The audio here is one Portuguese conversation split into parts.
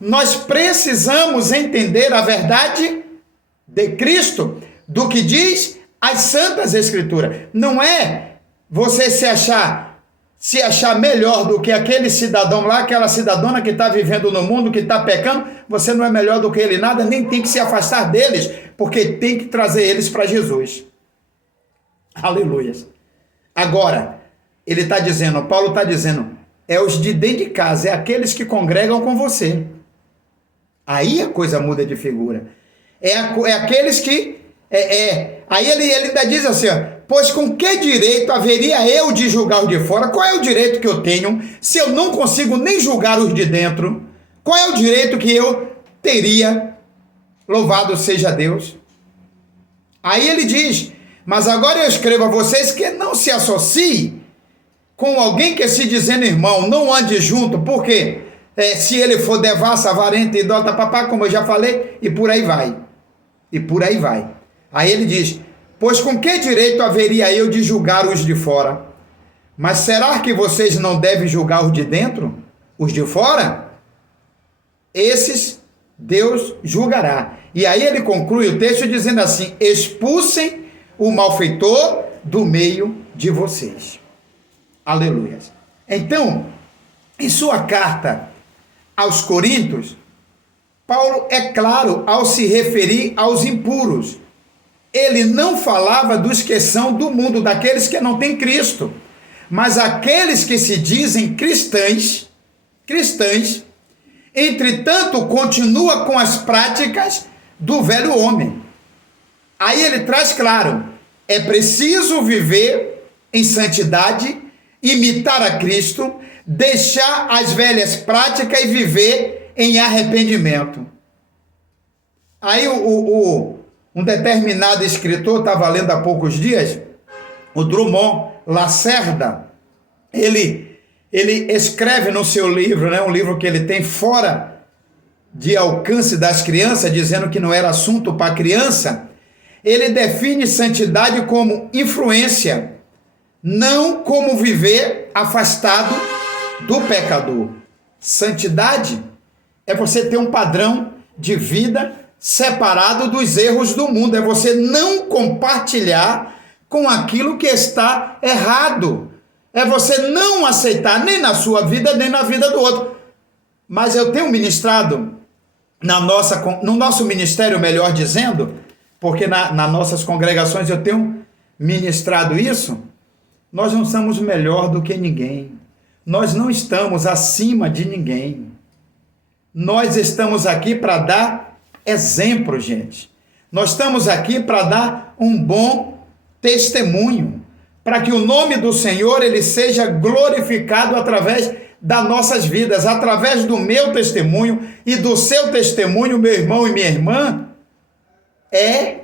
Nós precisamos entender a verdade de Cristo, do que diz as Santas Escrituras. Não é você se achar melhor do que aquele cidadão lá, aquela cidadã que está vivendo no mundo, que está pecando. Você não é melhor do que ele nada, nem tem que se afastar deles, porque tem que trazer eles para Jesus. Aleluia. Agora, ele está dizendo, Paulo está dizendo, é os de dentro de casa, é aqueles que congregam com você. Aí a coisa muda de figura. É aqueles que... Aí ele ainda diz assim, ó, pois com que direito haveria eu de julgar os de fora? Qual é o direito que eu tenho se eu não consigo nem julgar os de dentro? Qual é o direito que eu teria? Louvado seja Deus. Aí ele diz, mas agora eu escrevo a vocês que não se associe com alguém que se dizendo irmão, não ande junto, porque se ele for devassa, avarento, idólatra, papá, como eu já falei, e por aí vai. E por aí vai. Aí ele diz, pois com que direito haveria eu de julgar os de fora? Mas será que vocês não devem julgar os de dentro? Os de fora? Esses Deus julgará. E aí ele conclui o texto dizendo assim, expulsem o malfeitor do meio de vocês. Aleluia. Então, em sua carta aos Coríntios, Paulo é claro ao se referir aos impuros. Ele não falava dos que são do mundo, daqueles que não têm Cristo, mas aqueles que se dizem cristãs, entretanto, continua com as práticas do velho homem. Aí ele traz claro, é preciso viver em santidade, imitar a Cristo, deixar as velhas práticas e viver em arrependimento. Aí um determinado escritor, estava lendo há poucos dias, o Drummond Lacerda, ele escreve no seu livro, um livro que ele tem fora de alcance das crianças, dizendo que não era assunto para criança. Ele define santidade como influência, não como viver afastado do pecador. Santidade é você ter um padrão de vida separado dos erros do mundo, é você não compartilhar com aquilo que está errado, é você não aceitar nem na sua vida, nem na vida do outro. Mas eu tenho ministrado no nosso ministério, melhor dizendo, porque nas nossas congregações eu tenho ministrado isso, nós não somos melhor do que ninguém, nós não estamos acima de ninguém, nós estamos aqui para dar exemplo, gente. Nós estamos aqui para dar um bom testemunho, para que o nome do Senhor ele seja glorificado através das nossas vidas, através do meu testemunho e do seu testemunho, meu irmão e minha irmã, é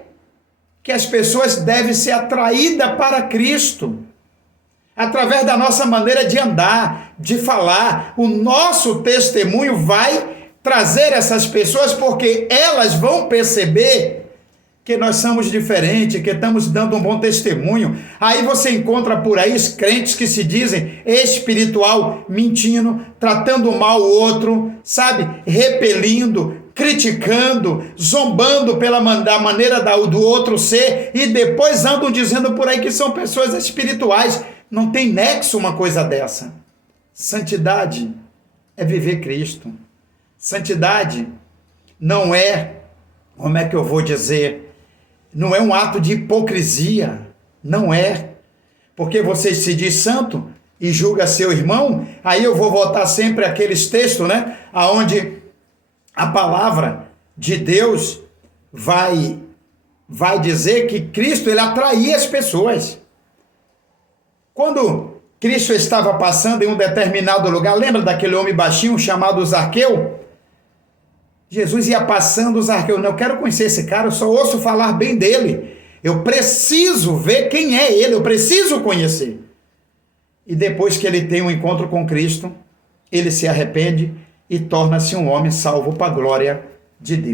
que as pessoas devem ser atraídas para Cristo, através da nossa maneira de andar, de falar. O nosso testemunho vai trazer essas pessoas, porque elas vão perceber que nós somos diferentes, que estamos dando um bom testemunho. Aí você encontra por aí os crentes que se dizem espiritual, mentindo, tratando mal o outro, sabe? Repelindo, criticando, zombando da maneira do outro ser, e depois andam dizendo por aí que são pessoas espirituais. Não tem nexo uma coisa dessa. Santidade é viver Cristo. Santidade não é, como é que eu vou dizer, não é um ato de hipocrisia, não é. Porque você se diz santo e julga seu irmão, aí eu vou voltar sempre àqueles textos, aonde a palavra de Deus vai dizer que Cristo ele atraía as pessoas. Quando Cristo estava passando em um determinado lugar, lembra daquele homem baixinho chamado Zaqueu? Jesus ia passando, o Zaqueu, não, eu quero conhecer esse cara, eu só ouço falar bem dele. Eu preciso ver quem é ele, eu preciso conhecer. E depois que ele tem um encontro com Cristo, ele se arrepende e torna-se um homem salvo para a glória de Deus.